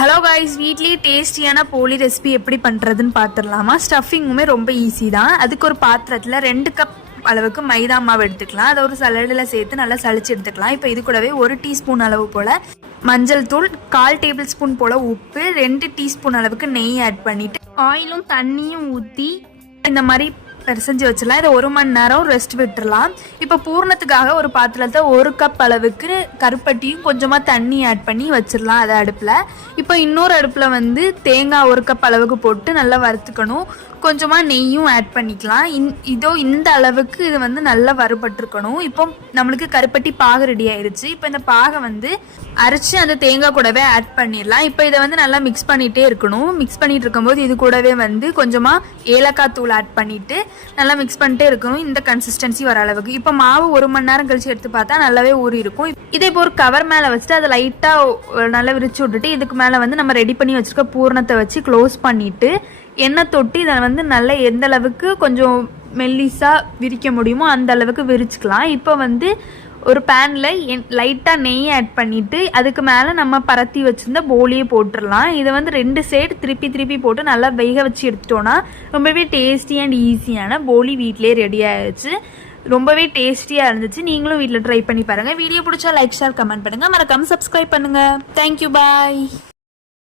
Hello guys, வீட்லேயே டேஸ்டியான போலி ரெசிபி எப்படி பண்ணுறதுன்னு பார்த்துடலாமா. ஸ்டஃபிங்குமே ரொம்ப ஈஸி தான். அதுக்கு ஒரு பாத்திரத்தில் 2 கப் அளவுக்கு மைதா மாவு எடுத்துக்கலாம். அதை ஒரு சலடில் சேர்த்து நல்லா சளிச்சு எடுத்துக்கலாம். இப்போ இது கூடவே 1 டீஸ்பூன் அளவு போல் மஞ்சள் தூள், 1/4 டேபிள் ஸ்பூன் போல் உப்பு, 2 டீஸ்பூன் அளவுக்கு நெய் ஆட் பண்ணிவிட்டு ஆயிலும் தண்ணியும் ஊற்றி இந்த மாதிரி செஞ்சு வச்சிடலாம். இதை 1 மணி நேரம் ரெஸ்ட் விட்டுடலாம். இப்போ பூர்ணத்துக்காக ஒரு பாத்திரத்தை 1 கப் அளவுக்கு கருப்பட்டியும் கொஞ்சமாக தண்ணி ஆட் பண்ணி வச்சிடலாம் அதை அடுப்பில். இப்போ இன்னொரு அடுப்பில் தேங்காய் 1 கப் அளவுக்கு போட்டு நல்லா வறுத்துக்கணும். கொஞ்சமாக நெய்யும் ஆட் பண்ணிக்கலாம். இந்த அளவுக்கு இது நல்லா வறுபட்டுருக்கணும். இப்போ நம்மளுக்கு கருப்பட்டி பாகு ரெடி ஆயிடுச்சு. இப்போ இந்த பாகை அரைச்சி அந்த தேங்காய் கூடவே ஆட் பண்ணிடலாம். இப்போ இதை நல்லா மிக்ஸ் பண்ணிகிட்டே இருக்கணும். மிக்ஸ் பண்ணிட்டு இருக்கும்போது இது கூடவே கொஞ்சமாக ஏலக்காய் தூள் ஆட் பண்ணிவிட்டு நல்லா மிக்ஸ் பண்ணிட்டே இருக்கணும். இந்த கன்சிஸ்டன்சி வர அளவுக்கு. இப்போ மாவு 1 மணி நேரம் கழிச்சு எடுத்து பார்த்தா நல்லாவே ஊறி இருக்கும். இதே இப்போ ஒரு கவர் மேலே வச்சுட்டு அதை லைட்டாக நல்லா விரிச்சு விட்டுட்டு இதுக்கு மேலே நம்ம ரெடி பண்ணி வச்சுருக்க பூரணத்தை வச்சு க்ளோஸ் பண்ணிவிட்டு எண்ணெய் தொட்டி இதை நல்லா எந்த அளவுக்கு கொஞ்சம் மெல்லிஸாக விரிக்க முடியுமோ அந்த அளவுக்கு விரிச்சுக்கலாம். இப்போ ஒரு பேனில் லைட்டாக நெய் ஆட் பண்ணிவிட்டு அதுக்கு மேலே நம்ம பரத்தி வச்சுருந்த போலியை போட்டுடலாம். இதை 2 சைடு திருப்பி போட்டு நல்லா வேக வச்சு எடுத்துட்டோன்னா ரொம்பவே டேஸ்டி அண்ட் ஈஸியான போலி வீட்டிலே ரெடி ஆகிடுச்சு. ரொம்பவே டேஸ்டியாக இருந்துச்சு. நீங்களும் வீட்டில் ட்ரை பண்ணி பாருங்கள். வீடியோ பிடிச்சா லைக், ஷேர், கமெண்ட் பண்ணுங்கள். மறக்காமல் சப்ஸ்கிரைப் பண்ணுங்கள். தேங்க்யூ, பாய்.